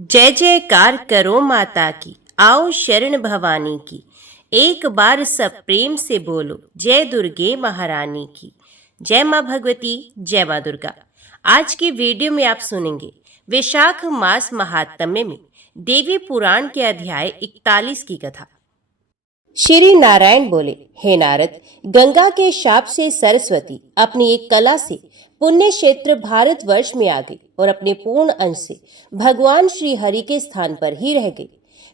जय जयकार करो माता की, आओ शरण भवानी की। एक बार सब प्रेम से बोलो, जय दुर्गे महारानी की। जय माँ भगवती, जय माँ दुर्गा। आज की वीडियो में आप सुनेंगे वैशाख मास महात्म्य में देवी पुराण के अध्याय 41 की कथा। श्री नारायण बोले, हे नारद, गंगा के शाप से सरस्वती अपनी एक कला से पुण्य क्षेत्र भारतवर्ष में आ गई और अपने पूर्ण अंश से भगवान श्री हरि के स्थान पर ही रह गई।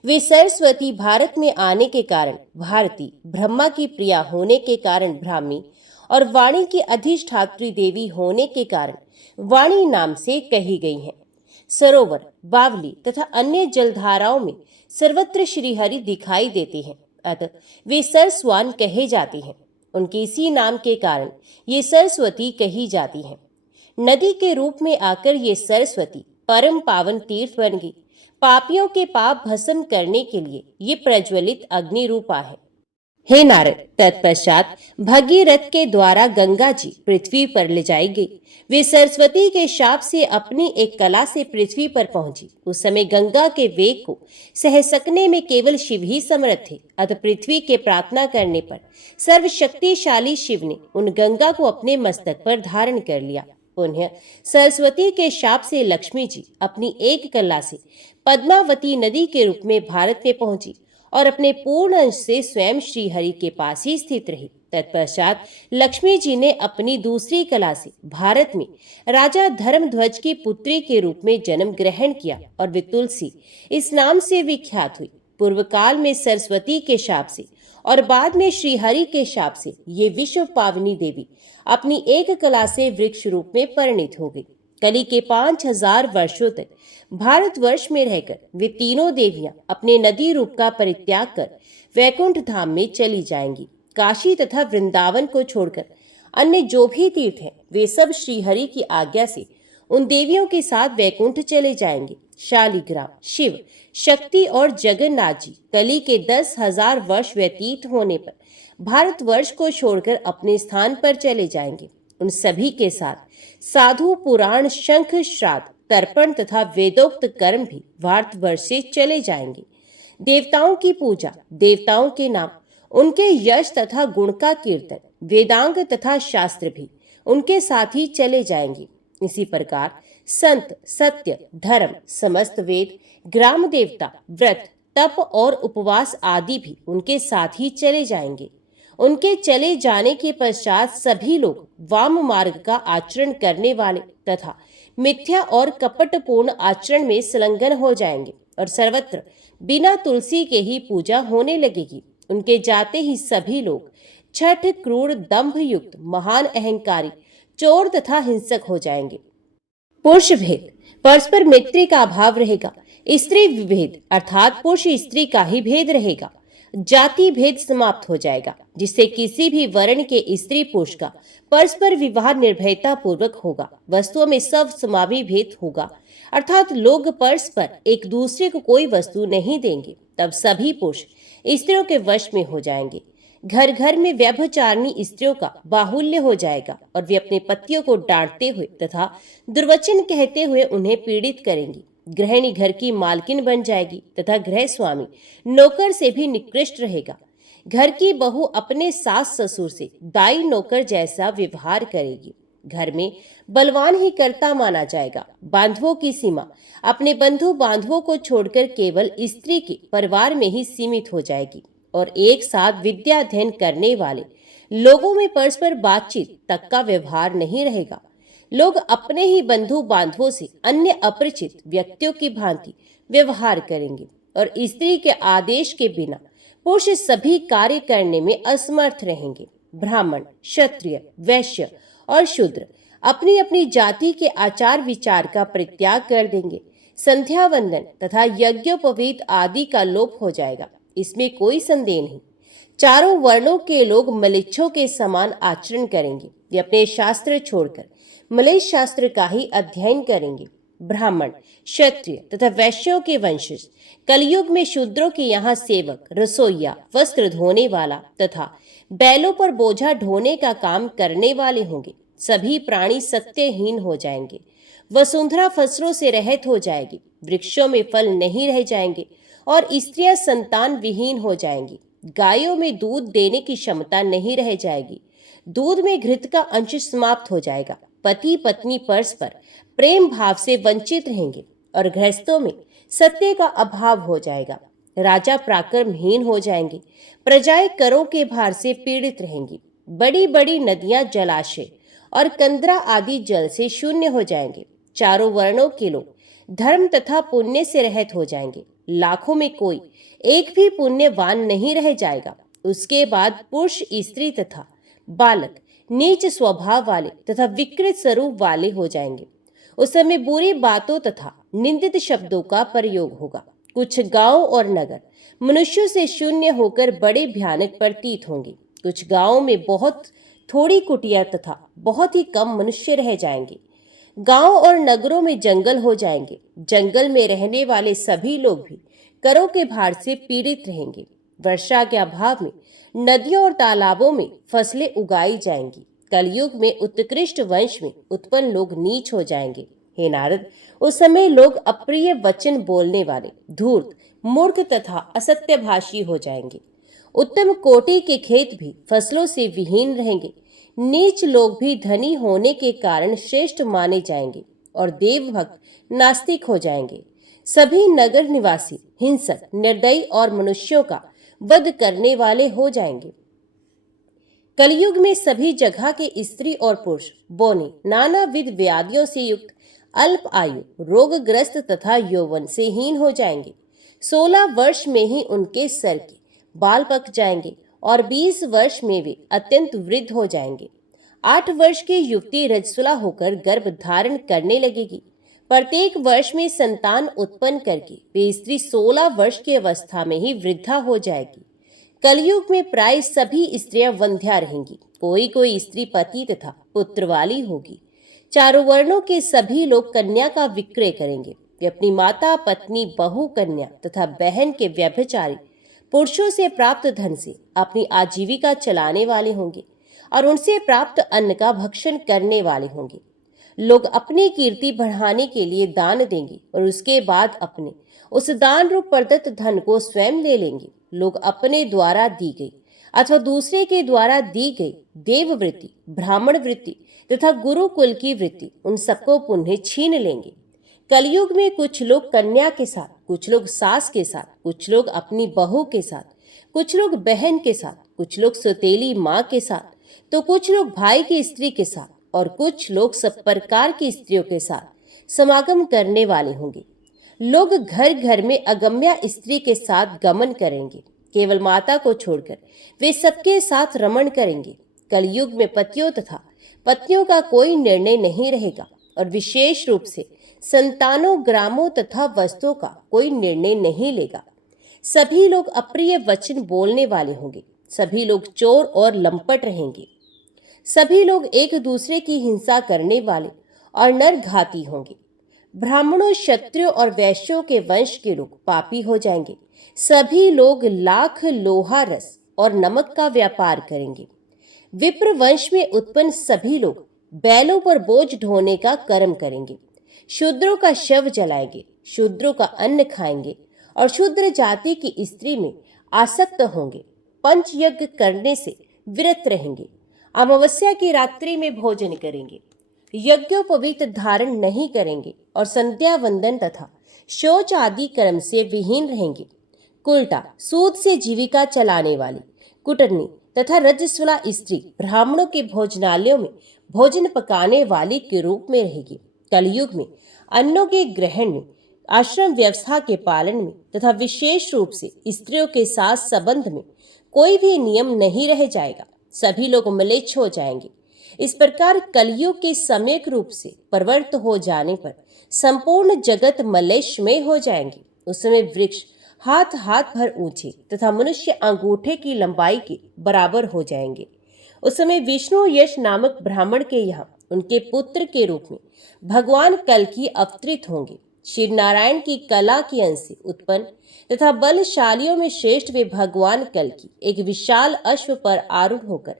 वे सरस्वती भारत में आने के कारण भारती, ब्रह्मा की प्रिया होने के कारण ब्राह्मी और वाणी की अधिष्ठात्री देवी होने के कारण वाणी नाम से कही गई हैं। सरोवर, बावली तथा अन्य जलधाराओं में सर्वत्र श्रीहरि दिखाई देते हैं, अतः वे सरस्वान कहे जाते हैं। उनके इसी नाम के कारण ये सरस्वती कही जाती हैं। नदी के रूप में आकर ये सरस्वती परम पावन तीर्थ बन गई। पापियों के पाप भस्म करने के लिए ये प्रज्वलित अग्नि रूपा है। हे नारद, तत्पश्चात भगीरथ के द्वारा गंगा जी पृथ्वी पर ले जाई गई। वे सरस्वती के शाप से अपनी एक कला से पृथ्वी पर पहुंची। उस समय गंगा के वेग को सह सकने में केवल शिव ही समर्थ थे। अतः पृथ्वी के प्रार्थना करने पर सर्वशक्तिशाली शिव ने उन गंगा को अपने मस्तक पर धारण कर लिया। पुनः सरस्वती के शाप से लक्ष्मी जी अपनी एक कला से पद्मावती नदी के रूप में भारत में पहुंची और अपने पूर्ण अंश से स्वयं श्री हरि के पास ही स्थित रही। तत्पश्चात लक्ष्मी जी ने अपनी दूसरी कला से भारत में राजा धर्मध्वज की पुत्री के रूप में जन्म ग्रहण किया और वे तुलसी इस नाम से विख्यात हुई। पूर्व काल में सरस्वती के शाप से और बाद में श्री हरि के शाप से ये विश्व पावनी देवी अपनी एक कला से वृक्ष रूप में परिणित हो गई। कली के 5000 वर्षों तक भारतवर्ष में रहकर वे तीनों देवियां अपने नदी रूप का परित्याग कर वैकुंठ धाम में चली जाएंगी। काशी तथा वृंदावन को छोड़कर अन्य जो भी तीर्थ हैं, वे सब श्रीहरि की आज्ञा से उन देवियों के साथ वैकुंठ चले जाएंगे। शालिग्राम, शिव, शक्ति और जगन्नाथ जी कली के 10,000 वर्ष व्यतीत होने पर भारतवर्ष को छोड़कर अपने स्थान पर चले जाएंगे। उन सभी के साथ साधु, पुराण, शंख, श्राद्ध, तर्पण तथा वेदोक्त कर्म भी भारतवर्ष से चले जाएंगे। देवताओं की पूजा, देवताओं के नाम, उनके यश तथा गुण का कीर्तन, वेदांग तथा शास्त्र भी उनके साथ ही चले जाएंगे। इसी प्रकार संत, सत्य, धर्म, समस्त वेद, ग्राम देवता, व्रत, तप और उपवास आदि भी उनके साथ ही चले जाएंगे। उनके चले जाने के पश्चात सभी लोग वाम मार्ग का आचरण करने वाले तथा मिथ्या और कपटपूर्ण आचरण में संलग्न हो जाएंगे और सर्वत्र बिना तुलसी के ही पूजा होने लगेगी। उनके जाते ही सभी लोग छठ, क्रूर, दंभ युक्त, महान अहंकारी, चोर तथा हिंसक हो जाएंगे। पुरुष भेद, परस्पर मैत्री का अभाव रहेगा। स्त्री विभेद अर्थात पुरुष स्त्री का ही भेद रहेगा। जाति भेद समाप्त हो जाएगा, जिससे किसी भी वर्ण के स्त्री पुरुष का परस्पर विवाह निर्भयता पूर्वक होगा। वस्तुओं में सब समावी भेद होगा, अर्थात लोग परस्पर एक दूसरे को कोई वस्तु नहीं देंगे। तब सभी पुरुष स्त्रियों के वश में हो जाएंगे। घर घर में व्यभिचारिणी स्त्रियों का बाहुल्य हो जाएगा और वे अपने पतियों को डांटते हुए तथा दुर्वचन कहते हुए उन्हें पीड़ित करेंगी। गृहिणी घर की मालकिन बन जाएगी तथा गृह स्वामी नौकर से भी निकृष्ट रहेगा। घर की बहू अपने सास ससुर से दाई नौकर जैसा व्यवहार करेगी। घर में बलवान ही कर्ता माना जाएगा। बांधवों की सीमा अपने बंधु बांधवों को छोड़कर केवल स्त्री के परिवार में ही सीमित हो जाएगी और एक साथ विद्या अध्ययन करने वाले लोगों में परस्पर बातचीत तक का व्यवहार नहीं रहेगा। लोग अपने ही बंधु बांधवों से अन्य अपरिचित व्यक्तियों की भांति व्यवहार करेंगे और स्त्री के आदेश के बिना पुरुष सभी कार्य करने में असमर्थ रहेंगे। ब्राह्मण, क्षत्रिय, वैश्य और शूद्र अपनी अपनी जाति के आचार विचार का परित्याग कर देंगे। संध्या वंदन तथा यज्ञोपवीत आदि का लोप हो जाएगा, इसमें कोई संदेह नहीं। चारों वर्णों के लोग मलेच्छों के समान आचरण करेंगे। वे अपने शास्त्र छोड़कर मलेच्छ शास्त्र का ही अध्ययन करेंगे। ब्राह्मण, क्षत्रिय तथा वैश्यों के वंशज कलयुग में शूद्रों के यहाँ सेवक, रसोइया, वस्त्र धोने वाला तथा बैलों पर बोझा ढोने का काम करने वाले होंगे। सभी प्राणी सत्यहीन हो जाएंगे। वसुंधरा फसलों से रहित हो जाएगी, वृक्षों में फल नहीं रह जाएंगे और स्त्रियां संतान विहीन हो जाएंगी। गायों में दूध देने की क्षमता नहीं रह जाएगी, दूध में घृत का अंश समाप्त हो जाएगा। पति पत्नी परस्पर प्रेम भाव से वंचित रहेंगे और गृहस्थों में सत्य का अभाव हो जाएगा। राजा पराक्रमहीन हो जाएंगे, प्रजाएं करों के भार से पीड़ित रहेंगी। बड़ी बड़ी नदियां, जलाशय और कंदरा आदि जल से शून्य हो जाएंगे। चारों वर्णों के लोग धर्म तथा पुण्य से रहित हो जाएंगे। लाखों में कोई एक भी पुण्यवान नहीं रह जाएगा। उसके बाद पुरुष, स्त्री तथा बालक नीच स्वभाव वाले तथा विकृत स्वरूप वाले हो जाएंगे। उस समय बुरी बातों तथा निंदित शब्दों का प्रयोग होगा। कुछ गांव और नगर मनुष्यों से शून्य होकर बड़े भयानक प्रतीत होंगे। कुछ गांवों में बहुत थोड़ी कुटिया तथा बहुत ही कम मनुष्य रह जाएंगे। गांव और नगरों में जंगल हो जाएंगे। जंगल में रहने वाले सभी लोग भी करों के भार से पीड़ित रहेंगे। वर्षा के अभाव में नदियों और तालाबों में फसलें उगाई जाएंगी। कलयुग में उत्कृष्ट वंश में उत्पन्न लोग नीच हो जाएंगे। हे नारद, उस समय लोग अप्रिय वचन बोलने वाले, धूर्त, मूर्ख तथा असत्यभाषी हो जाएंगे। उत्तम कोटि के खेत भी फसलों से विहीन रहेंगे। नीच लोग भी धनी होने के कारण श्रेष्ठ माने जाएंगे और देवभक्त नास्तिक हो जाएंगे। सभी नगर निवासी हिंसक, निर्दयी और मनुष्यों का वध करने वाले हो जाएंगे। कलयुग में सभी जगह के स्त्री और पुरुष बौने, नानाविध व्याधियों से युक्त, अल्प आयु, रोगग्रस्त तथा यौवन से हीन हो जाएंगे। 16 वर्ष में ही उनके सर के बाल पक जाएंगे और 20 वर्ष में वे अत्यंत वृद्ध हो जाएंगे। 8 वर्ष की युवती रजस्वला होकर गर्भ धारण करने लगेगी। प्रत्येक वर्ष में संतान उत्पन्न करके वे स्त्री 16 वर्ष की अवस्था में ही वृद्धा हो जाएगी। कलयुग में प्राय सभी स्त्रियां वंध्या रहेंगी। कोई कोई स्त्री पति तथा पुत्र वाली होगी। चारों वर्णों के सभी लोग कन्या का विक्रय करेंगे। वे अपनी माता, पत्नी, बहू, कन्या तथा बहन के व्यभिचारी पुरुषों से प्राप्त धन से अपनी आजीविका चलाने वाले होंगे और उनसे प्राप्त अन्न का भक्षण करने वाले होंगे। लोग अपनी कीर्ति बढ़ाने के लिए दान देंगे और उसके बाद अपने उस दान रूप प्रदत्त धन को स्वयं ले लेंगे। लोग अपने द्वारा दी गई अथवा दूसरे के द्वारा दी गई देववृत्ति, ब्राह्मण वृत्ति तथा गुरुकुल की वृत्ति, उन सबको पुनः छीन लेंगे। कलयुग में कुछ लोग कन्या के साथ, कुछ लोग सास के साथ, कुछ लोग अपनी बहू के साथ, कुछ लोग बहन के साथ, कुछ लोग सौतेली माँ के साथ, तो कुछ लोग भाई की स्त्री के साथ और कुछ लोग सब प्रकार की स्त्रियों के साथ समागम करने वाले होंगे। लोग घर घर में अगम्या स्त्री के साथ गमन करेंगे। केवल माता को छोड़कर वे सबके साथ रमण करेंगे। कलयुग में पतियों तथा पत्नियों का कोई निर्णय नहीं रहेगा और विशेष रूप से संतानों, ग्रामों तथा वस्तुओं का कोई निर्णय नहीं लेगा। सभी लोग अप्रिय वचन बोलने वाले होंगे। सभी लोग चोर और लंपट रहेंगे। सभी लोग एक दूसरे की हिंसा करने वाले और नरघाती होंगे। ब्राह्मणों, क्षत्रियों और वैश्यों के वंश के लोग पापी हो जाएंगे। सभी लोग लाख लोहा, रस और नमक का व्यापार करेंगे। विप्र वंश में उत्पन्न सभी लोग बैलों पर बोझ ढोने का कर्म करेंगे। शूद्रों का शव जलाएंगे, शूद्रों का अन्न खाएंगे और शूद्र जाति की स्त्री में आसक्त होंगे। पंच यज्ञ करने से विरत रहेंगे। अमावस्या की रात्रि में भोजन करेंगे। यज्ञोपवीत धारण नहीं करेंगे और संध्या वंदन तथा शौच आदि कर्म से विहीन रहेंगे। कुलटा, सूद से जीविका चलाने वाली, कुटनी तथा रजस्वला स्त्री ब्राह्मणों के भोजनालयों में भोजन पकाने वाली के रूप में रहेगी। कलयुग में अन्नों के ग्रहण में, आश्रम व्यवस्था के पालन में तथा विशेष रूप से स्त्रियों के साथ संबंध में कोई भी नियम नहीं रह जाएगा। सभी लोग म्लेच्छ हो जाएंगे। इस प्रकार कलयुग के सम्यक रूप से प्रवृत्त हो जाने पर संपूर्ण जगत मलेच्छमय हो जाएंगे। उस समय वृक्ष हाथ हाथ भर ऊंचे तथा मनुष्य अंगूठे की लंबाई के बराबर हो जाएंगे। उस समय विष्णु यश नामक ब्राह्मण के यहाँ उनके पुत्र के रूप में भगवान कल्कि अवतरित होंगे। श्री नारायण की कला के अंश से उत्पन्न तथा बलशालियों में श्रेष्ठ वे भगवान कल्कि एक विशाल अश्व पर आरूढ़ होकर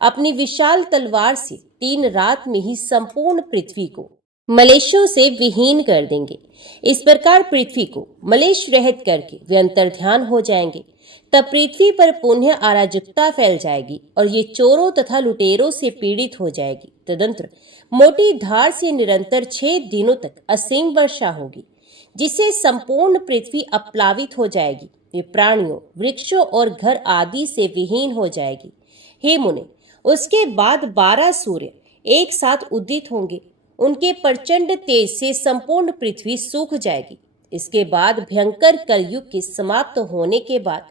अपनी विशाल तलवार से 3 रात में ही संपूर्ण पृथ्वी को मलेच्छों से विहीन कर देंगे। इस प्रकार पृथ्वी को मलेच्छ रहित करके वे अंतर्ध्यान हो जाएंगे। तब पृथ्वी पर पुनः अराजकता फैल जाएगी और ये चोरों तथा लुटेरों से पीड़ित हो जाएगी। तदंतर मोटी धार से निरंतर 6 दिनों तक असीम वर्षा होगी, जिससे संपूर्ण पृथ्वी अपलावित हो जाएगी। वे प्राणियों, वृक्षों और घर आदि से विहीन हो जाएगी। हे मुने, उसके बाद 12 सूर्य एक साथ उदित होंगे। उनके प्रचंड तेज से संपूर्ण पृथ्वी सूख जाएगी। इसके बाद भयंकर कलयुग के समाप्त होने के बाद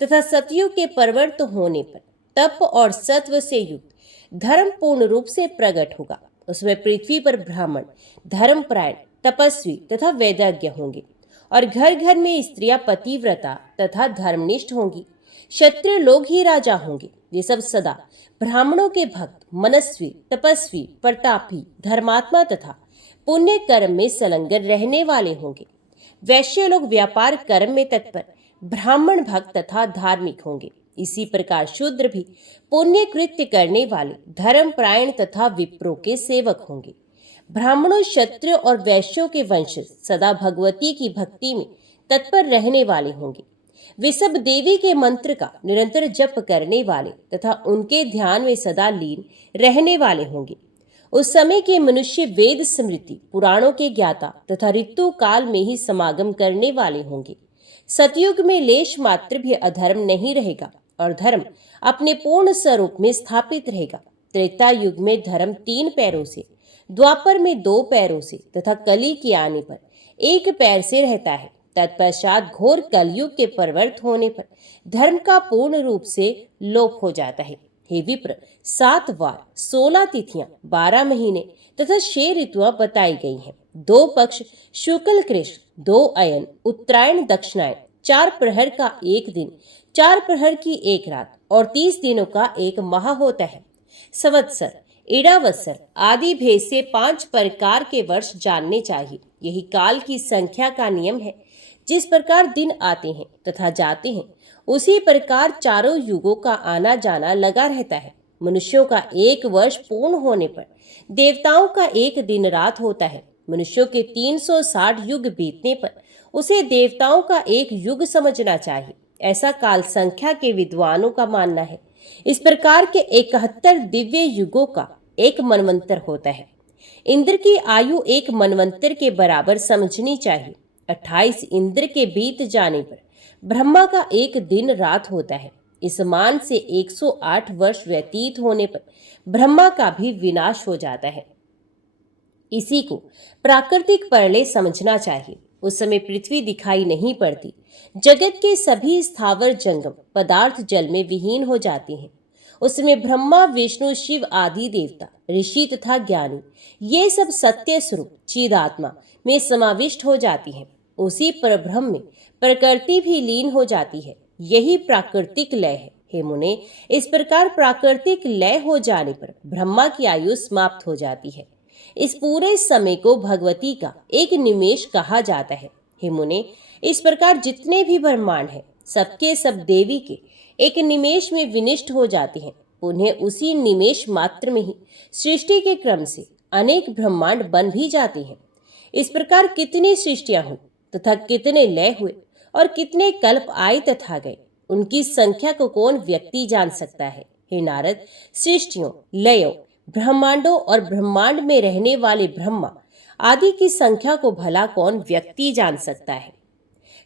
तथा सतयुग के प्रवृत्त होने पर तप और सत्व से युक्त धर्म पूर्ण रूप से प्रकट होगा। उसमें पृथ्वी पर ब्राह्मण, धर्मपरायण, तपस्वी तथा वैदज्ञ होंगे और घर घर में स्त्रियां पतिव्रता तथा धर्मनिष्ठ होंगी। क्षत्रिय लोग ही राजा होंगे। ये सब सदा ब्राह्मणों के भक्त, मनस्वी, तपस्वी, प्रतापी, धर्मात्मा तथा पुण्य कर्म में संलग्न रहने वाले होंगे। वैश्य लोग व्यापार कर्म में तत्पर, ब्राह्मण भक्त तथा धार्मिक होंगे। इसी प्रकार शूद्र भी पुण्य कृत्य करने वाले, धर्मपरायण तथा विप्रों के सेवक होंगे। ब्राह्मणों, क्षत्रिय और वैश्यों के वंशज सदा भगवती की भक्ति में तत्पर रहने वाले होंगे। वे सब देवी के मंत्र का निरंतर जप करने वाले तथा उनके ध्यान में सदा लीन रहने वाले होंगे। उस समय के मनुष्य वेद स्मृति, पुराणों के ज्ञाता तथा ऋतु काल में ही समागम करने वाले होंगे। सतयुग में लेश मात्र भी अधर्म नहीं रहेगा और धर्म अपने पूर्ण स्वरूप में स्थापित रहेगा। त्रेता युग में धर्म 3 पैरों से, द्वापर में 2 पैरों से तथा कली के आने पर 1 पैर से रहता है। तत्पश्चात घोर कलयुग के प्रवृत्त होने पर धर्म का पूर्ण रूप से लोप हो जाता है। हे विप्र, 7 वार, 16 तिथियां, 12 महीने तथा 6 ऋतुआं बताई गई हैं। 2 पक्ष शुक्ल कृष्ण, 2 अयन, उत्तरायण दक्षिणायन, 4 प्रहर का 1 दिन, 4 प्रहर की 1 रात और 30 दिनों का 1 माह होता है। संवत्सर, इड़ावत्सर आदि भेद से 5 प्रकार के वर्ष जानने चाहिए। यही काल की संख्या का नियम है। जिस प्रकार दिन आते हैं तथा जाते हैं, उसी प्रकार चारों युगों का आना जाना लगा रहता है। मनुष्यों का 1 वर्ष पूर्ण होने पर देवताओं का 1 दिन रात होता है। मनुष्यों के 360 युग बीतने पर उसे देवताओं का 1 युग समझना चाहिए। ऐसा काल संख्या के विद्वानों का मानना है। इस प्रकार के 71 दिव्य युगों का 1 मनवंतर होता है। इंद्र की आयु 1 मनवंतर के बराबर समझनी चाहिए। 28 इंद्र के बीत जाने पर ब्रह्मा का 1 दिन रात होता है। इस मान से 108 वर्ष व्यतीत होने पर ब्रह्मा का भी विनाश हो जाता है। इसी को प्राकृतिक प्रलय समझना चाहिए। उस समय पृथ्वी दिखाई नहीं पड़ती। जगत के सभी स्थावर जंगम पदार्थ जल में विहीन हो जाते हैं। उसमें ब्रह्मा, विष्णु, शिव आदि देवता, ऋषि तथा ज्ञानी, ये सब सत्य स्वरूप चिदात्मा में समाविष्ट हो जाती हैं। उसी परब्रह्म में प्रकृति भी लीन हो जाती है। यही प्राकृतिक लय है। हे मुने, इस प्रकार प्राकृतिक लय हो जाने पर ब्रह्मा की आयु समाप्त हो जाती है। इस पूरे समय को भगवती का 1 निमेष कहा जाता है। हे मुने, इस प्रकार जितने भी ब्रह्मांड हैं, सबके सब देवी के 1 निमेष में विनिष्ट हो जाते हैं। उन्हें उसी निमेष मात्र में ही सृष्टि के क्रम से अनेक ब्रह्मांड बन भी जाते हैं। इस प्रकार कितनी सृष्टियां हुई तथा कितने लय हुए और कितने कल्प आए तथा गए, उनकी संख्या को कौन व्यक्ति जान सकता है। हे नारद, सृष्टियों, लयों, ब्रह्मांडों और ब्रह्मांड में रहने वाले ब्रह्मा आदि की संख्या को भला कौन व्यक्ति जान सकता है।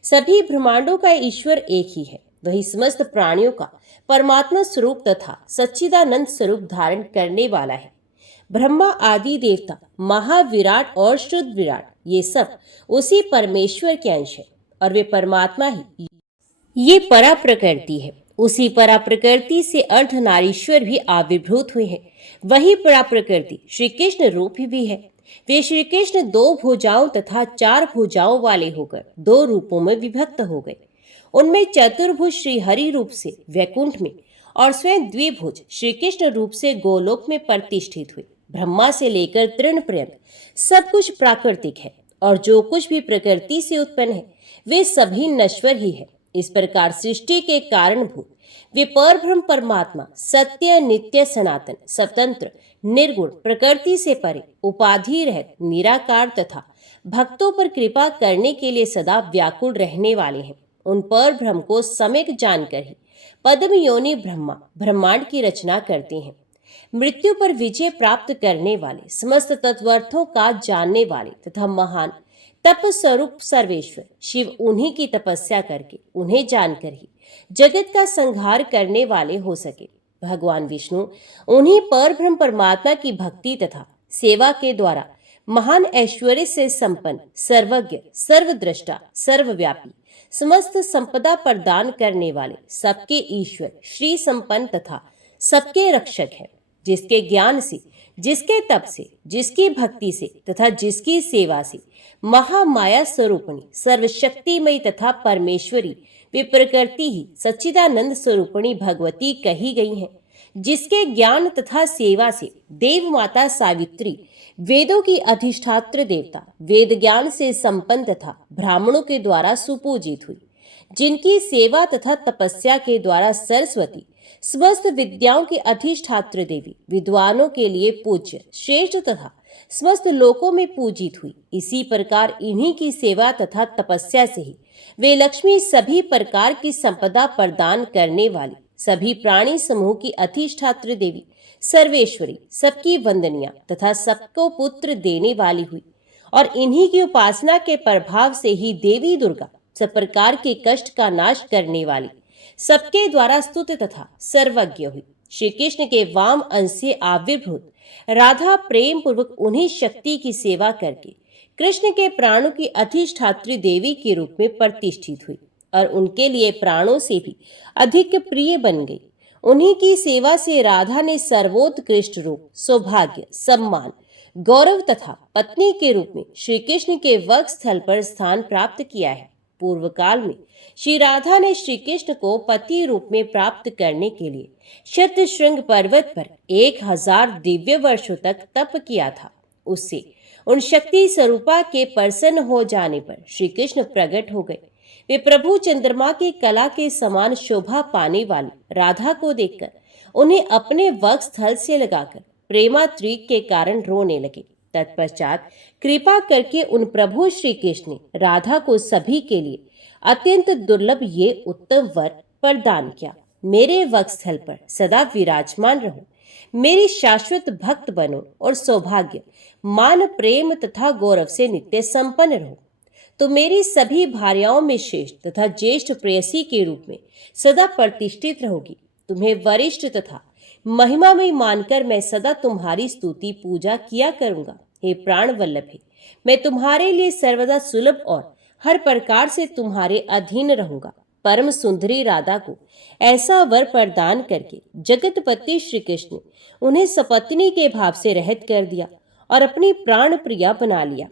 सभी ब्रह्मांडों का ईश्वर एक ही है। वही समस्त प्राणियों का परमात्मा स्वरूप तथा सच्चिदानंद स्वरूप धारण करने वाला है। ब्रह्मा आदि देवता, महाविराट और शुद्ध विराट, ये सब उसी परमेश्वर के अंश है और वे परमात्मा ही ये परा प्रकृति है। उसी परा प्रकृति से अर्धनारीश्वर भी आविर्भूत हुए हैं। वही परा प्रकृति श्री कृष्ण रूप भी है। वे श्री कृष्ण 2 भुजाओं तथा 4 भुजाओं वाले होकर 2 रूपों में विभक्त हो गए। उनमें चतुर्भुज श्री हरि रूप से वैकुंठ में और स्वयं द्विभुज श्री कृष्ण रूप से गोलोक में प्रतिष्ठित हुए। ब्रह्मा से लेकर तृण पर्यंत सब कुछ प्राकृतिक है और जो कुछ भी प्रकृति से उत्पन्न है वे सभी नश्वर ही है। इस प्रकार सृष्टि के कारणभूत वे परब्रह्म परमात्मा सत्य, नित्य, सनातन, स्वतंत्र, निर्गुण, प्रकृति से परे, उपाधि रहित, निराकार तथा भक्तों पर कृपा करने के लिए सदा व्याकुल रहने वाले हैं। उन पर ब्रह्म को सम्यक जानकर ही पद्म योनि ब्रह्मा ब्रह्मांड की रचना करते हैं। मृत्यु पर विजय प्राप्त करने वाले, समस्त तत्वर्थों का जानने वाले तथा महान तप स्वरूप सर्वेश्वर शिव उन्हीं की तपस्या करके, उन्हें जानकर ही जगत का संहार करने वाले हो सके। भगवान विष्णु उन्हीं पर ब्रह्म परमात्मा की भक्ति तथा सेवा के द्वारा महान ऐश्वर्य से संपन्न, सर्वज्ञ, सर्वद्रष्टा, सर्वव्यापी, समस्त संपदा प्रदान करने वाले, सबके ईश्वर, श्री संपन्न तथा सबके रक्षक हैं। जिसके ज्ञान से, जिसके तप से, जिसकी भक्ति से तथा जिसकी सेवा से महामाया स्वरूपिणी, सर्वशक्तिमयी तथा परमेश्वरी वे प्रकृति ही सच्चिदानंद स्वरूपिणी भगवती कही गई हैं। जिसके ज्ञान तथा सेवा से देव माता सावित्री वेदों की अधिष्ठात्र देवता, वेद ज्ञान से संपन्न तथा ब्राह्मणों के द्वारा सुपूजित हुई। जिनकी सेवा तथा तपस्या के द्वारा सरस्वती समस्त विद्याओं की अधिष्ठात्र देवी, विद्वानों के लिए पूज्य, श्रेष्ठ तथा समस्त लोकों में पूजित हुई। इसी प्रकार इन्हीं की सेवा तथा तपस्या से ही वे लक्ष्मी, सभी प्रकार की संपदा प्रदान करने वाली, सभी प्राणी समूह की अधिष्ठात्र देवी, सर्वेश्वरी, सबकी वंदनिया तथा सबको पुत्र देने वाली हुई। और इन्हीं की उपासना के प्रभाव से ही देवी दुर्गा सब प्रकार के कष्ट का नाश करने वाली, सबके द्वारा स्तुत तथा सर्वज्ञ हुई। श्री कृष्ण के वाम अंश से आविर्भूत राधा प्रेम पूर्वक उन्हीं शक्ति की सेवा करके कृष्ण के प्राणों की अधिष्ठात्री देवी के रूप में प्रतिष्ठित हुई और उनके लिए प्राणों से भी अधिक प्रिय बन गई। उन्हीं की सेवा से राधा ने सर्वोत्कृष्ट रूप, सौभाग्य, सम्मान, गौरव तथा पत्नी के रूप में श्री कृष्ण के वक्ष स्थल पर स्थान प्राप्त किया है। पूर्व काल में श्री राधा ने श्री कृष्ण को पति रूप में प्राप्त करने के लिए शतशृंग पर्वत पर 1000 दिव्य वर्षों तक तप किया था। उससे उन शक्ति स्वरूपा के प्रसन्न हो जाने पर श्री कृष्ण प्रकट हो गए। वे प्रभु चंद्रमा की कला के समान शोभा पाने वाली राधा को देखकर उन्हें अपने वक्ष स्थल से लगाकर प्रेमात्रिक के कारण रोने लगे। तत्पश्चात कृपा करके उन प्रभु श्री कृष्ण ने राधा को सभी के लिए अत्यंत दुर्लभ ये उत्तम वर प्रदान किया। मेरे वक्ष स्थल पर सदा विराजमान रहो, मेरी शाश्वत भक्त बनो और सौभाग्य, मान, प्रेम तथा गौरव से नित्य संपन्न रहो। तो मेरी सभी भार्याओं में श्रेष्ठ तथा ज्येष्ठ प्रेयसी के रूप में सदा प्रतिष्ठित रहोगी। तुम्हें वरिष्ठ तथा महिमामय मानकर मैं सदा तुम्हारी स्तुति पूजा किया करूंगा। हे प्राण वल्लभे, मैं तुम्हारे लिए सर्वदा सुलभ और हर प्रकार से तुम्हारे अधीन रहूंगा। परम सुंदरी राधा को ऐसा वर प्रदान करके जगतपति श्री कृष्ण ने उन्हें सपत्नी के भाव से रहित कर दिया और अपनी प्राण प्रिया बना लिया।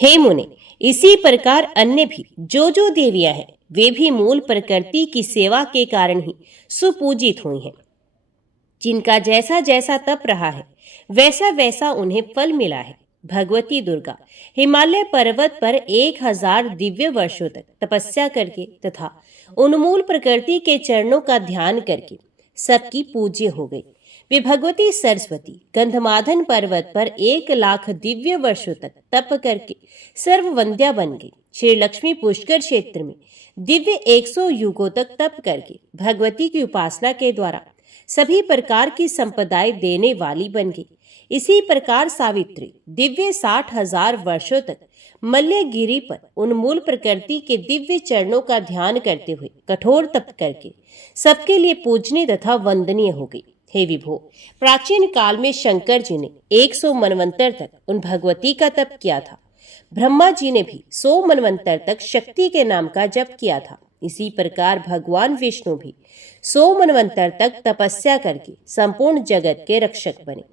हे मुने, इसी प्रकार अन्य भी जो देवियां हैं वे भी मूल प्रकृति की सेवा के कारण ही सुपूजित हुई हैं। जिनका जैसा जैसा तप रहा है वैसा वैसा उन्हें फल मिला है। भगवती दुर्गा हिमालय पर्वत पर 1000 दिव्य वर्षों तक तपस्या करके तथा उन्मूल प्रकृति के चरणों का ध्यान करके सबकी पूज्य हो गई। वे भगवती सरस्वती गंधमादन पर्वत पर 1,00,000 दिव्य वर्षों तक तप करके सर्ववंद्या बन गई। श्री लक्ष्मी पुष्कर क्षेत्र में दिव्य 100 युगों तक तप करके भगवती की उपासना के द्वारा सभी प्रकार की संपदाएं देने वाली बन गई। इसी प्रकार सावित्री दिव्य 60,000 वर्षों तक मल्यगिरी पर उन्मूल प्रकृति के दिव्य चरणों का ध्यान करते हुए कठोर तप करके सबके लिए पूजनीय तथा वंदनीय हो गई। हे विभो, प्राचीन काल में शंकर जी ने 100 मनवंतर तक उन भगवती का तप किया था। ब्रह्मा जी ने भी 100 मनवंतर तक शक्ति के नाम का जप किया था। इसी प्रकार भगवान विष्णु भी 100 मनवंतर तक तपस्या करके संपूर्ण जगत के रक्षक बने।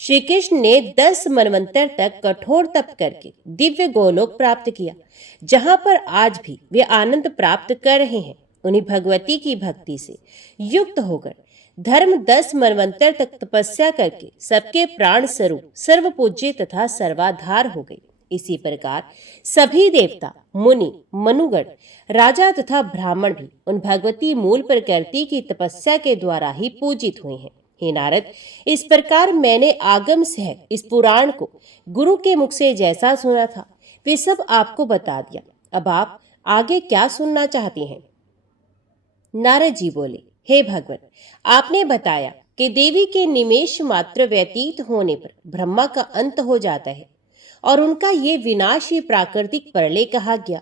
श्री कृष्ण ने 10 मनवंतर तक कठोर तप करके दिव्य गोलोक प्राप्त किया, जहां पर आज भी वे आनंद प्राप्त कर रहे हैं। उन्हीं भगवती की भक्ति से युक्त होकर धर्म 10 मनवंतर तक तपस्या करके सबके प्राण स्वरूप सर्वपूज्य तथा सर्वाधार हो गई। इसी प्रकार सभी देवता, मुनि, मनुगण, राजा तथा ब्राह्मण भी उन भगवती मूल प्रकृति की तपस्या के द्वारा ही पूजित हुए हैं। हे नारद, इस प्रकार मैंने आगम सहित इस पुराण को गुरु के मुख से जैसा सुना था वे सब आपको बता दिया। अब आप आगे क्या सुनना चाहते हैं? नारद जी बोले, हे भगवान, आपने बताया कि देवी के निमेष मात्र व्यतीत होने पर ब्रह्मा का अंत हो जाता है और उनका ये विनाश ही प्राकृतिक प्रलय कहा गया।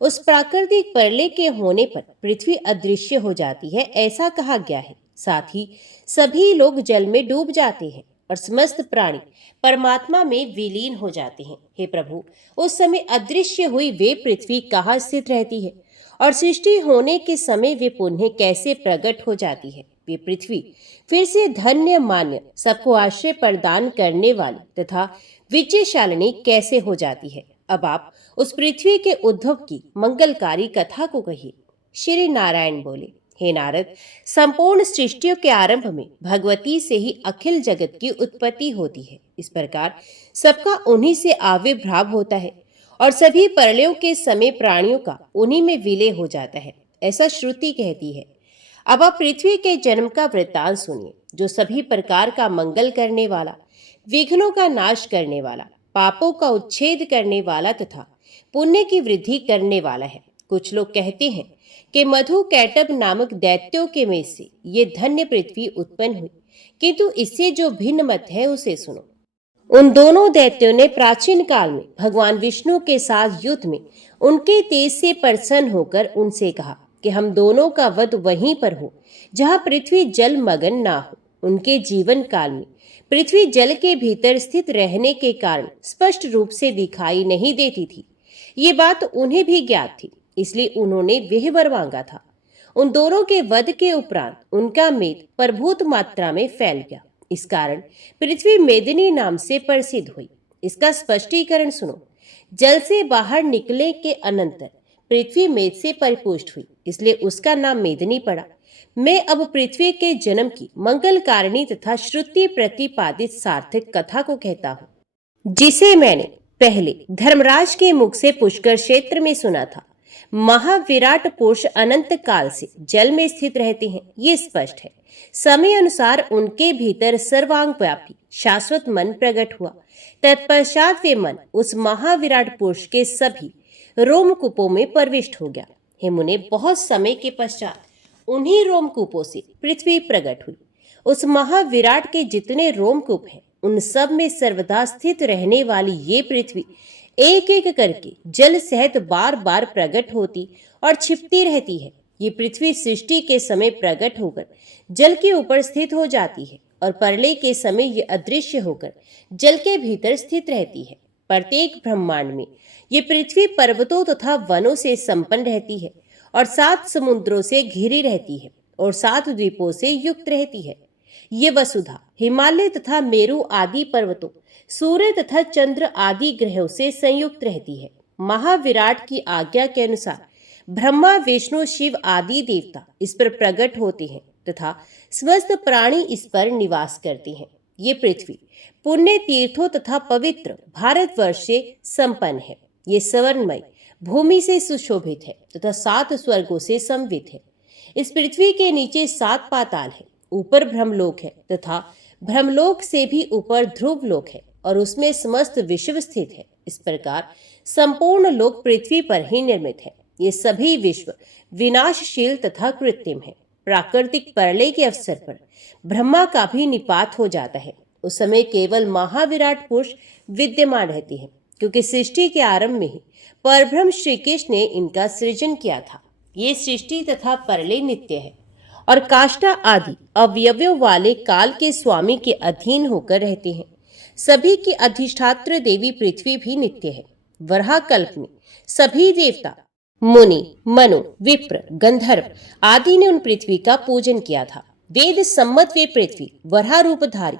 उस प्राकृतिक प्रलय के होने पर पृथ्वी अदृश्य हो जाती है, ऐसा कहा गया है। साथ ही सभी लोग जल में डूब जाते हैं और समस्त प्राणी परमात्मा में विलीन हो जाते हैं। हे प्रभु, उस समय अदृश्य हुई वे पृथ्वी कहाँ स्थित रहती है और सृष्टि होने के समय वे पुनः कैसे प्रकट हो जाती है? वे पृथ्वी फिर से धन्य मान्य, सबको आश्रय प्रदान करने वाली तथा विजयशालिनी कैसे हो जाती है? अब आप उस पृथ्वी के उद्भव की मंगलकारी कथा को कहिए। श्री नारायण बोले, हे नारद, संपूर्ण सृष्टियों के आरंभ में भगवती से ही अखिल जगत की उत्पत्ति होती है। इस प्रकार सबका उन्हीं से आविर्भाव होता है और सभी प्रलयों के समय प्राणियों का उन्हीं में विलय हो जाता है, ऐसा श्रुति कहती है। अब आप पृथ्वी के जन्म का वृत्तांत सुनिए, जो सभी प्रकार का मंगल करने वाला, विघ्नों का नाश करने वाला, पापों का उच्छेद करने वाला तथा पुण्य की वृद्धि करने वाला है। कुछ लोग कहते हैं कि मधु कैटब नामक दैत्यों के में से ये धन्य पृथ्वी उत्पन्न हुई, किंतु इससे जो भिन्न मत है उसे सुनो। उन दोनों दैत्यों ने प्राचीन काल में भगवान विष्णु के साथ युद्ध में उनके तेज से प्रसन्न होकर उनसे कहा कि हम दोनों का वध वहीं पर हो जहाँ पृथ्वी जल मगन ना हो। उनके जीवन काल में पृथ्वी जल के भीतर स्थित रहने के कारण स्पष्ट रूप से दिखाई नहीं देती थी। ये बात उन्हें भी ज्ञात थी, इसलिए उन्होंने वह वर मांगा था। उन दोनों के वध के उपरांत उनका मेद प्रभूत मात्रा में फैल गया। इस कारण पृथ्वी मेदिनी नाम से प्रसिद्ध हुई। इसका स्पष्टीकरण सुनो। जल से बाहर निकले के अनंतर पृथ्वी मेद से परिपुष्ट हुई, इसलिए उसका नाम मेदिनी पड़ा। मैं अब पृथ्वी के जन्म की मंगलकारिणी तथा श्रुति प्रतिपादित सार्थक कथा को कहता हूँ, जिसे मैंने पहले धर्मराज के मुख से पुष्कर क्षेत्र में सुना था। महाविराट पुरुष अनंत काल से जल में स्थित रहते हैं, ये स्पष्ट है। समय अनुसार उनके भीतर सर्वांग व्यापी शाश्वत मन प्रकट हुआ। तत्पश्चात वे मन उस महाविराट पुरुष के सभी रोमकूपों में प्रविष्ट हो गया। हे मुने, बहुत समय के पश्चात उन्हीं रोमकूपों से पृथ्वी प्रकट हुई। उस महाविराट के जितने रोमकूप हैं, उन सब में सर्वदा स्थित रहने वाली ये पृथ्वी एक एक करके जल सहित बार बार प्रकट होती और छिपती रहती है। ये पृथ्वी सृष्टि के समय प्रकट होकर जल के ऊपर स्थित हो जाती है और प्रलय के समय ये अदृश्य होकर जल के भीतर स्थित रहती है। प्रत्येक ब्रह्मांड में ये पृथ्वी पर्वतों तथा वनों से संपन्न रहती है और 7 समुद्रों से घिरी रहती है और 7 द्वीपों से युक्त रहती है। ये वसुधा हिमालय तथा मेरु आदि पर्वतों, सूर्य तथा चंद्र आदि ग्रहों से संयुक्त रहती है। महाविराट की आज्ञा के अनुसार ब्रह्मा, विष्णु, शिव आदि देवता इस पर प्रकट होते हैं तथा समस्त प्राणी इस पर निवास करते हैं। ये पृथ्वी पुण्य तीर्थों तथा पवित्र भारतवर्ष से संपन्न है। ये स्वर्णमय भूमि से सुशोभित है तथा 7 स्वर्गों से संवित है। इस पृथ्वी के नीचे 7 पाताल है, ऊपर ब्रह्मलोक है तथा ब्रह्मलोक से भी ऊपर ध्रुवलोक है और उसमें समस्त विश्व स्थित है। इस प्रकार संपूर्ण लोक पृथ्वी पर ही निर्मित है। ये सभी विश्व विनाशशील तथा कृत्रिम है। प्राकृतिक प्रलय के अवसर पर ब्रह्मा का भी निपात हो जाता है। उस समय केवल महाविराट पुरुष विद्यमान रहते हैं, क्योंकि सृष्टि के आरंभ में ही परब्रह्म श्री कृष्ण ने इनका सृजन किया था। ये सृष्टि तथा प्रलय नित्य है और काष्ठा आदि अवयवों वाले काल के स्वामी के अधीन होकर रहते हैं। सभी की अधिष्ठात्र देवी पृथ्वी भी नित्य है। वराह कल्प में सभी देवता, मुनि, मनु, विप्र, गंधर्व आदि ने उन पृथ्वी का पूजन किया था। वेद सम्मत वे पृथ्वी वराह रूपधारी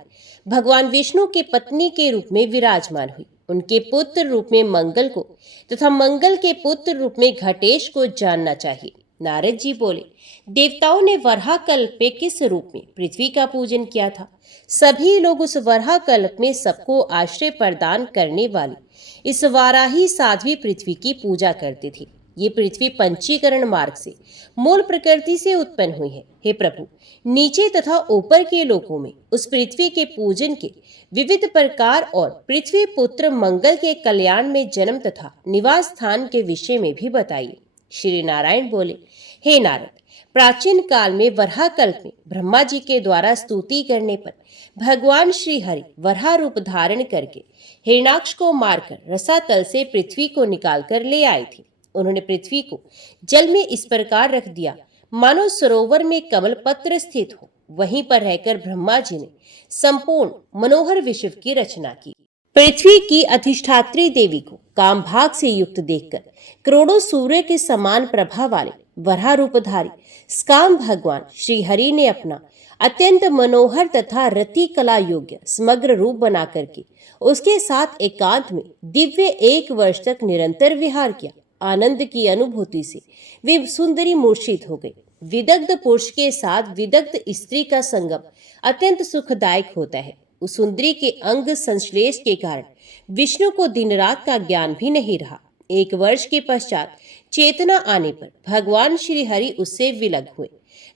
भगवान विष्णु की पत्नी के रूप में विराजमान हुई। उनके पुत्र रूप में मंगल को तथा मंगल के पुत्र रूप में घटेश को जानना चाहिए। नारद जी बोले, देवताओं ने वराह कल्प में किस रूप में पृथ्वी का पूजन किया था? सभी लोग उस वराह कल्प में सबको आश्रय प्रदान करने वाली इस वाराही साध्वी पृथ्वी की पूजा करते थे। ये पृथ्वी पंचीकरण मार्ग से मूल प्रकृति से उत्पन्न हुई है। हे प्रभु, नीचे तथा ऊपर के लोकों में उस पृथ्वी के पूजन के विविध प्रकार और पृथ्वी पुत्र मंगल के कल्याण में जन्म तथा निवास स्थान के विषय में भी बताइए। श्री नारायण बोले, हे नारद, प्राचीन काल में वराह कल्प में ब्रह्मा जी के द्वारा स्तुति करने पर भगवान श्री हरि वराह रूप धारण करके हिरणाक्ष को मारकर रसातल से पृथ्वी को निकाल कर ले आए थे। उन्होंने पृथ्वी को जल में इस प्रकार रख दिया मानो सरोवर में कमल पत्र स्थित हो। वहीं पर रहकर ब्रह्मा जी ने संपूर्ण मनोहर विश्व की रचना की। पृथ्वी की अधिष्ठात्री देवी को काम भाग से युक्त देखकर करोड़ों सूर्य के समान प्रभा वाले वराह रूपधारी स्काम भगवान श्री हरि ने अपना अत्यंत मनोहर तथा रति कला योग्य समग्र रूप बना करके उसके साथ एकांत में दिव्य 1 वर्ष तक निरंतर विहार किया। आनंद की अनुभूति से वे सुंदरी मूर्छित हो गई। विदग्ध पुरुष के साथ विदग्ध स्त्री का संगम अत्यंत सुखदायक होता है। उस सुंदरी के अंग संश्लेष के कारण विष्णु को दिन रात का ज्ञान भी नहीं रहा। 1 वर्ष के पश्चात चेतना आने पर भगवान श्री हरि उससे विलग हुए।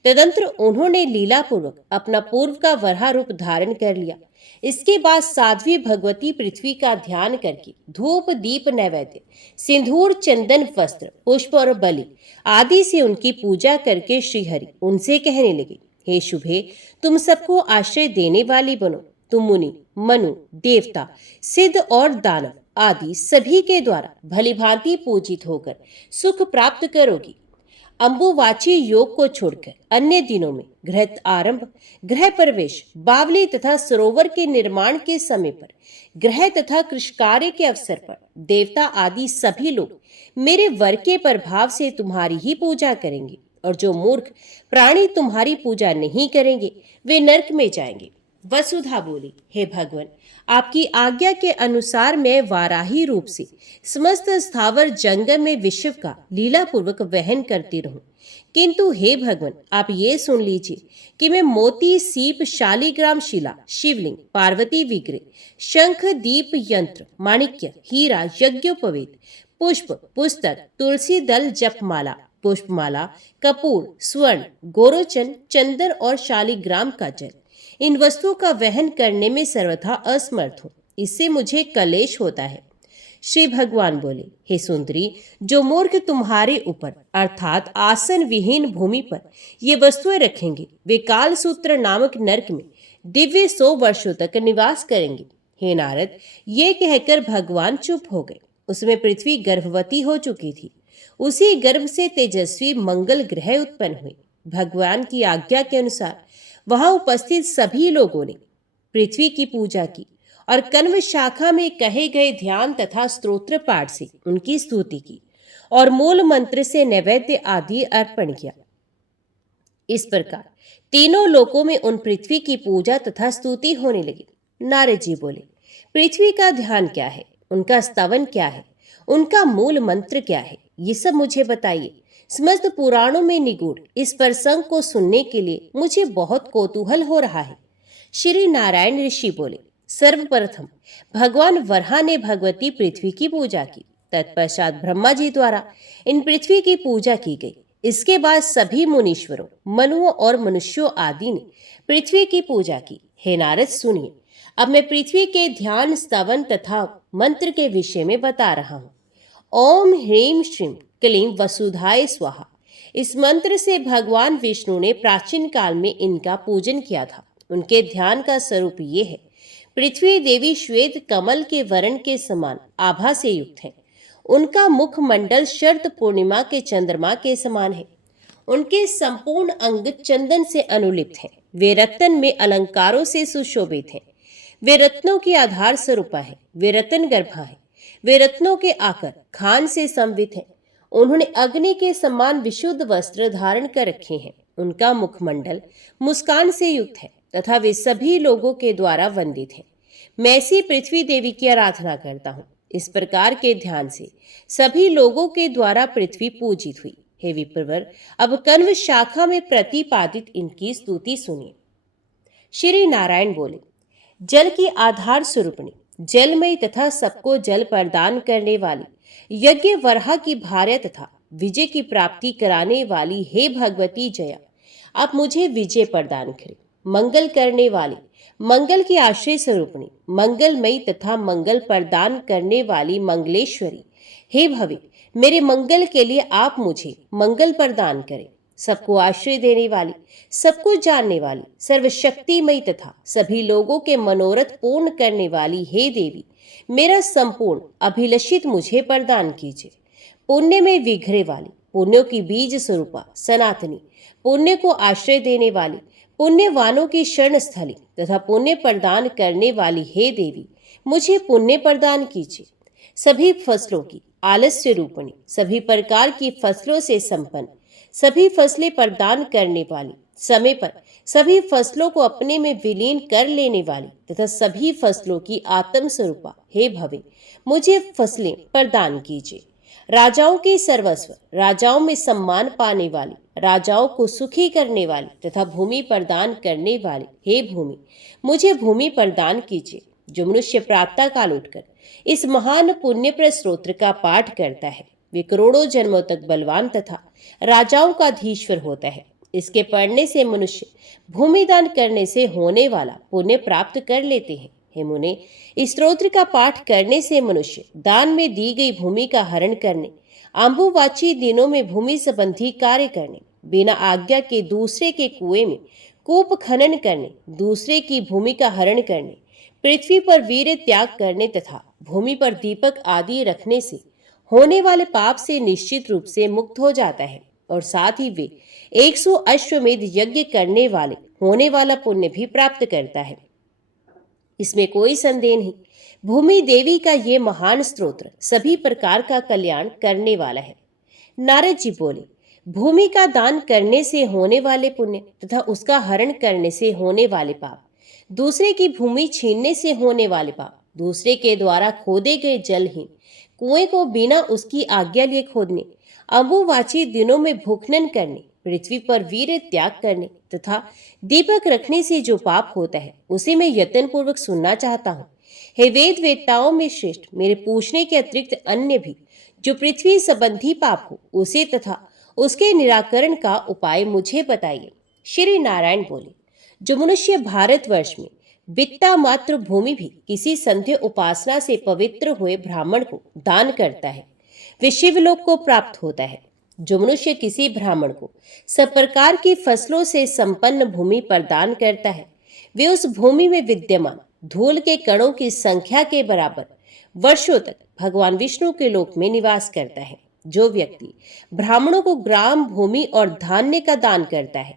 तदंतर उन्होंने लीला पूर्वक अपना पूर्व का वराह रूप धारण कर लिया। इसके बाद साध्वी भगवती पृथ्वी का ध्यान करके धूप दीप नैवेद्य सिंदूर चंदन वस्त्र पुष्प और बलि आदि से उनकी पूजा करके श्रीहरि उनसे कहने लगे, हे शुभे, तुम सबको आश्रय देने वाली बनो। तुम मुनि मनु देवता सिद्ध और दानव आदि सभी के द्वारा भलीभांति पूजित होकर सुख प्राप्त करोगी। अंबुवाची योग को छोड़कर अन्य दिनों में गृह आरंभ, गृह प्रवेश, बावली तथा सरोवर के निर्माण के समय पर, गृह तथा कृषि कार्य के अवसर पर देवता आदि सभी लोग मेरे वर के प्रभाव से तुम्हारी ही पूजा करेंगे, और जो मूर्ख प्राणी तुम्हारी पूजा नहीं करेंगे वे नरक में जाएंगे। वसुधा बोली, हे भगवान, आपकी आज्ञा के अनुसार मैं वाराही रूप से समस्त स्थावर जंगम में विश्व का लीला पूर्वक वहन करती रहूं। किंतु हे भगवान, आप ये सुन लीजिए कि मैं मोती सीप शालिग्राम शिला शिवलिंग पार्वती विग्रह शंख दीप यंत्र माणिक्य हीरा यज्ञोपवीत पुष्प पुस्तक तुलसी दल जपमाला पुष्पमाला कपूर स्वर्ण गोरोचन चंदन और शालिग्राम का जल इन वस्तुओं का वहन करने में सर्वथा असमर्थ हूं। इससे मुझे कलेश होता है। श्री भगवान बोले, हे सुंदरी, जो मूर्ख तुम्हारे ऊपर अर्थात आसन विहीन भूमि पर ये वस्तुएं रखेंगे वे कालसूत्र नामक नरक में दिव्य 100 वर्षों तक निवास करेंगे। हे नारद, ये कहकर भगवान चुप हो गए। उसमें पृथ्वी गर्भवती हो चुकी थी। उसी गर्भ से तेजस्वी मंगल ग्रह उत्पन्न हुए। भगवान की आज्ञा के अनुसार वहां उपस्थित सभी लोगों ने पृथ्वी की पूजा की और कण्व शाखा में कहे गए ध्यान तथा स्तोत्र पाठ से उनकी स्तुति की और मूल मंत्र से नैवेद्य आदि अर्पण किया। इस प्रकार तीनों लोकों में उन पृथ्वी की पूजा तथा स्तुति होने लगी। नारद जी बोले, पृथ्वी का ध्यान क्या है, उनका स्तवन क्या है, उनका मूल मंत्र क्या है, ये सब मुझे बताइए। समस्त पुराणों में निगूढ़ इस प्रसंग को सुनने के लिए मुझे बहुत कौतूहल हो रहा है। श्री नारायण ऋषि बोले, सर्वप्रथम भगवान वराह ने भगवती पृथ्वी की पूजा की। तत्पश्चात ब्रह्मा जी द्वारा इन पृथ्वी की पूजा की गई। इसके बाद सभी मुनीश्वरों मनुओं और मनुष्यों आदि ने पृथ्वी की पूजा की। हे नारद, सुनिए, अब मैं पृथ्वी के ध्यान स्तवन तथा मंत्र के विषय में बता रहा हूँ। ओम ह्रीं श्रीं क्लीं वसुधाय स्वाहा। इस मंत्र से भगवान विष्णु ने प्राचीन काल में इनका पूजन किया था। उनके ध्यान का स्वरूप ये है, पृथ्वी देवी श्वेत कमल के वर्ण के समान आभा से युक्त है। उनका मुखमंडल शरद पूर्णिमा के चंद्रमा के समान है। उनके संपूर्ण अंग चंदन से अनुलिप्त हैं। वे रत्न में अलंकारों से सुशोभित हैं। वे रत्नों की आधार स्वरूपा है। वे रत्न गर्भा है। वे रत्नों के आकर खान से संवित हैं। उन्होंने अग्नि के समान विशुद्ध वस्त्र धारण कर रखे हैं। उनका मुखमंडल मुस्कान से युक्त है तथा वे सभी लोगों के द्वारा वंदित हैं। मैं ऐसी पृथ्वी देवी की आराधना करता हूँ। इस प्रकार के ध्यान से सभी लोगों के द्वारा पृथ्वी पूजित हुई। हे विप्रवर, अब कण्व शाखा में प्रतिपादित इनकी स्तुति सुनिए। श्री नारायण बोले, जल की आधार स्वरूपणी, जलमयी तथा सबको जल प्रदान करने वाली, यज्ञ वराह की भार्या तथा विजय की प्राप्ति कराने वाली हे भगवती जया, आप मुझे विजय प्रदान करें। मंगल करने वाली, मंगल की आश्रय स्वरूपणी, मंगलमयी तथा मंगल प्रदान करने वाली मंगलेश्वरी, हे भवे, मेरे मंगल के लिए आप मुझे मंगल प्रदान करें। सबको आश्रय देने वाली, सबको जानने वाली, सर्वशक्तिमयी तथा सभी लोगों के मनोरथ पूर्ण करने वाली हे देवी, मेरा संपूर्ण अभिलषित मुझे प्रदान कीजिए। पुण्य में विघ्रे वाली, पुण्यों की बीज स्वरूपा सनातनी, पुण्य को आश्रय देने वाली, पुण्यवानों की शरण स्थली तथा पुण्य प्रदान करने वाली हे देवी, मुझे पुण्य प्रदान कीजिए। सभी फसलों की आलस्य रूपणी, सभी प्रकार की फसलों से संपन्न, सभी फसलें प्रदान करने वाली, समय पर सभी फसलों को अपने में विलीन कर लेने वाली तथा सभी फसलों की आत्म स्वरूपा हे भवे, मुझे फसलें प्रदान कीजिए। राजाओं के सर्वस्व, राजाओं में सम्मान पाने वाली, राजाओं को सुखी करने वाली तथा भूमि प्रदान करने वाली हे भूमि, मुझे भूमि प्रदान कीजिए। जो मनुष्य प्रातः काल उठकर इस महान पुण्य पर स्तोत्र का पाठ करता है, वे करोड़ों जन्मों तक बलवान तथा राजाओं का धीश्वर होता है। इसके पढ़ने से मनुष्य भूमि दान करने से होने वाला पुण्य प्राप्त कर लेते हैं। हे मुने, इस स्तोत्र का पाठ करने से मनुष्य दान में दी गई भूमि का हरण करने, आंबुवाची दिनों में भूमि संबंधी कार्य करने, बिना आज्ञा के दूसरे के कुएं में कूप खनन करने, दूसरे की भूमि का हरण करने, पृथ्वी पर वीर त्याग करने तथा भूमि पर दीपक आदि रखने से होने वाले पाप से निश्चित रूप से मुक्त हो जाता है। और साथ ही वे 100 अश्वमेध यज्ञ करने वाले होने वाला पुण्य भी प्राप्त करता है। इसमें कोई संदेह नहीं, भूमि देवी का ये महान स्तोत्र सभी प्रकार का कल्याण करने वाला है। नारद जी बोले, भूमि का दान करने से होने वाले पुण्य तथा उसका हरण करने से होने वाले पाप, दूसरे की भूमि छीनने से होने वाले पाप, दूसरे के द्वारा खोदे गए जलहीन कुएं को बिना उसकी आज्ञा लिए खोदने, अम्बुवाची दिनों में भूखनन करने, पृथ्वी पर वीर त्याग करने तथा दीपक रखने से जो पाप होता है, उसे मैं यत्न पूर्वक सुनना चाहता हूँ। हे वेद वेत्ताओं में श्रेष्ठ, मेरे पूछने के अतिरिक्त अन्य भी जो पृथ्वी संबंधी पाप हो, उसे तथा उसके निराकरण का उपाय मुझे बताइए। श्री नारायण बोले, जो मनुष्य भारतवर्ष में वित्ता मात्र भूमि भी किसी संध्य उपासना से पवित्र हुए ब्राह्मण को दान करता है, वे शिवलोक को प्राप्त होता है। जो मनुष्य किसी ब्राह्मण को सब प्रकार की फसलों से संपन्न भूमि प्रदान करता है, वे उस भूमि में विद्यमान धूल के कणों की संख्या के बराबर वर्षों तक भगवान विष्णु के लोक में निवास करता है। जो व्यक्ति ब्राह्मणों को ग्राम, भूमि और धान्य का दान करता है,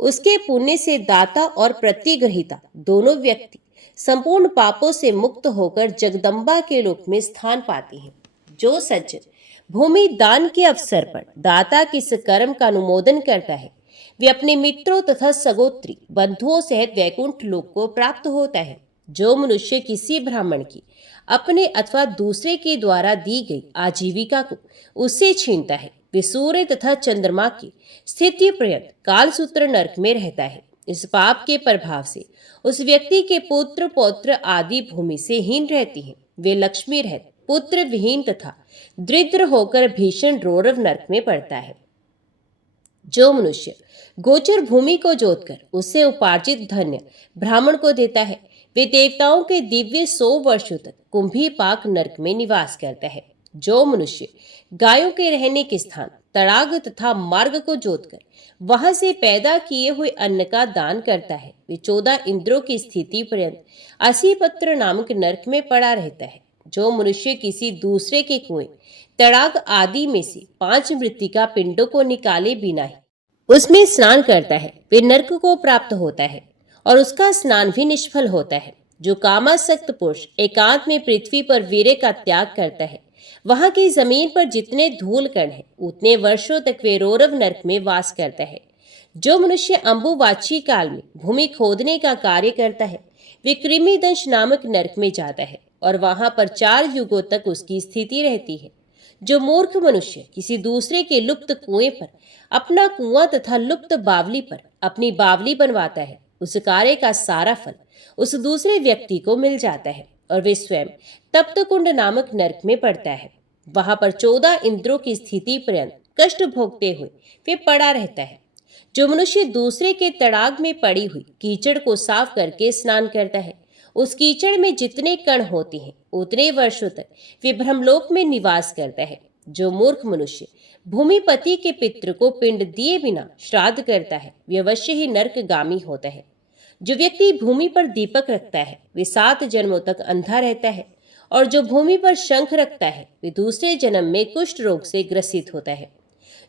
उसके पुण्य से दाता और प्रतिग्रहिता दोनों व्यक्ति संपूर्ण पापों से मुक्त होकर जगदम्बा के लोक में स्थान पाते हैं। जो सज्जन भूमि दान के अवसर पर दाता के इस कर्म का अनुमोदन करता है, वे अपने मित्रों तथा सगोत्री बंधुओं सहित वैकुंठ लोक को प्राप्त होता है। जो मनुष्य किसी ब्राह्मण की अपने अथवा दूसरे के द्वारा दी गई आजीविका को उससे छीनता है, वे सूर्य तथा चंद्रमा की स्थिति पर्यंत कालसूत्र नरक में रहता है। इस पाप के प्रभाव से उस व्यक्ति के पुत्र पौत्र आदि भूमि से हीन रहती हैं। वे लक्ष्मी रहित, पुत्र विहीन तथा दरिद्र होकर भीषण रौरव नरक में पड़ता है। जो मनुष्य गोचर भूमि को जोतकर उससे उपार्जित धन्य ब्राह्मण को देता है, वे देवताओं के दिव्य 100 वर्षों तक कुंभी पाक नरक में निवास करता है। जो मनुष्य गायों के रहने के स्थान, तड़ाग तथा मार्ग को जोतकर वहां से पैदा किए हुए अन्न का दान करता है, वे 14 इंद्रों की स्थिति पर्यंत असीपत्र नामक नरक में पड़ा रहता है। जो मनुष्य किसी दूसरे के कुएं, तड़ाग आदि में से 5 मृत्तिका पिंडों को निकाले बिना ही उसमें स्नान करता है, वे नरक को प्राप्त होता है और उसका स्नान भी निष्फल होता है। जो कामासक्त पुरुष एकांत में पृथ्वी पर वीर्य का त्याग करता है, वहां की जमीन पर जितने धूल कण हैं, उतने वर्षों तक वे रौरव नरक में वास करता है। जो मनुष्य अम्बुवाची काल में भूमि खोदने का कार्य करता है, वे कृमिदंश नामक नरक में जाता है और वहां पर 4 युगों तक उसकी स्थिति रहती है। जो मूर्ख मनुष्य किसी दूसरे के लुप्त कुएं पर अपना कुआं तथा लुप्त बावली पर अपनी बावली बनवाता है, उस कार्य का सारा फल उस दूसरे व्यक्ति को मिल जाता है और वे स्वयं तप्त कुंड नामक नरक में पड़ता है। वहां पर 14 इंद्रों की स्थिति पर्यंत कष्ट भोगते हुए वे पड़ा रहता है। जो मनुष्य दूसरे के तड़ाग में पड़ी हुई कीचड़ को साफ करके स्नान करता है, उस कीचड़ में जितने कण होते हैं उतने वर्षों तक वे ब्रह्मलोक में निवास करता है। जो मूर्ख मनुष्य भूमिपति के पितृ को पिंड दिए बिना श्राद्ध करता है, वे अवश्य ही नरकगामी होता है। जो व्यक्ति भूमि पर दीपक रखता है, वे 7 जन्मों तक अंधा रहता है, और जो भूमि पर शंख रखता है, वे दूसरे जन्म में कुष्ठ रोग से ग्रसित होता है।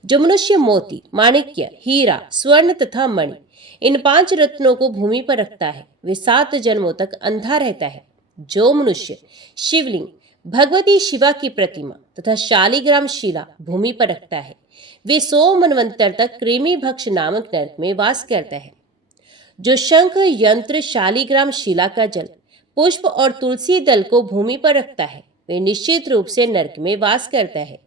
जो मनुष्य मोती, माणिक्य, हीरा, स्वर्ण तथा मणि, इन 5 रत्नों को भूमि पर रखता है, वे 7 जन्मों तक अंधा रहता है। जो मनुष्य शिवलिंग, भगवती शिवा की प्रतिमा तथा शालिग्राम शिला भूमि पर रखता है, वे 100 मनवंतर तक कृमि भक्ष नामक नरक में वास करता है। जो शंख, यंत्र, शालिग्राम शिला का जल, पुष्प और तुलसी दल को भूमि पर रखता है, वे निश्चित रूप से नरक में वास करता है।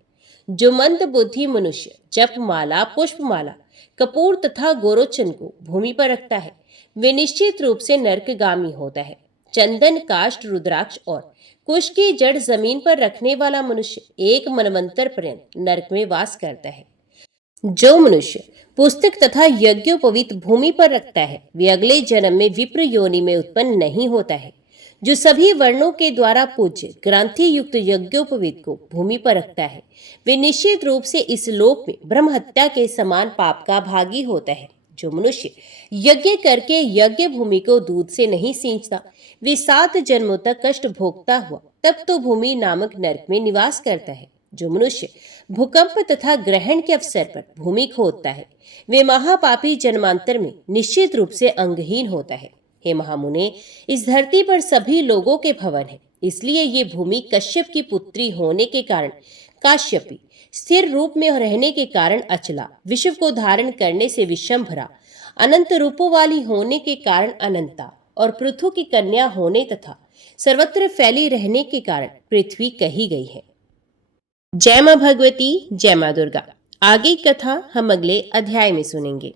जो मंद बुद्धि मनुष्य जपमाला, पुष्पमाला, कपूर तथा गोरोचन को भूमि पर रखता है, वे निश्चित रूप से नरकगामी होता है। चंदन, काष्ठ, रुद्राक्ष और कुश की जड़ जमीन पर रखने वाला मनुष्य 1 मनवंतर पर्यंत नरक में वास करता है। जो मनुष्य पुस्तक तथा यज्ञोपवीत भूमि पर रखता है, वे अगले जन्म में विप्र योनि में उत्पन्न नहीं होता है। जो सभी वर्णों के द्वारा पूज्य ग्रंथि युक्त यज्ञोपवीत को भूमि पर रखता है, वे निश्चित रूप से इस लोक में ब्रह्म हत्या के समान पाप का भागी होता है। जो मनुष्य यज्ञ करके यज्ञ भूमि को दूध से नहीं सींचता, वे 7 जन्मों तक कष्ट भोगता हुआ तब तो भूमि नामक नरक में निवास करता है। जो मनुष्य भूकंप तथा ग्रहण के अवसर पर भूमि खोदता है, वे महापापी जन्मांतर में निश्चित रूप से अंगहीन होता है। हे महामुने, इस धरती पर सभी लोगों के भवन है, इसलिए ये भूमि कश्यप की पुत्री होने के कारण काश्यपी, स्थिर रूप में रहने के कारण अचला, विश्व को धारण करने से विशंभरा, अनंत रूपों वाली होने के कारण अनंता और पृथु की कन्या होने तथा सर्वत्र फैली रहने के कारण पृथ्वी कही गई है। जय मां भगवती, जय मां दुर्गा। आगे कथा हम अगले अध्याय में सुनेंगे।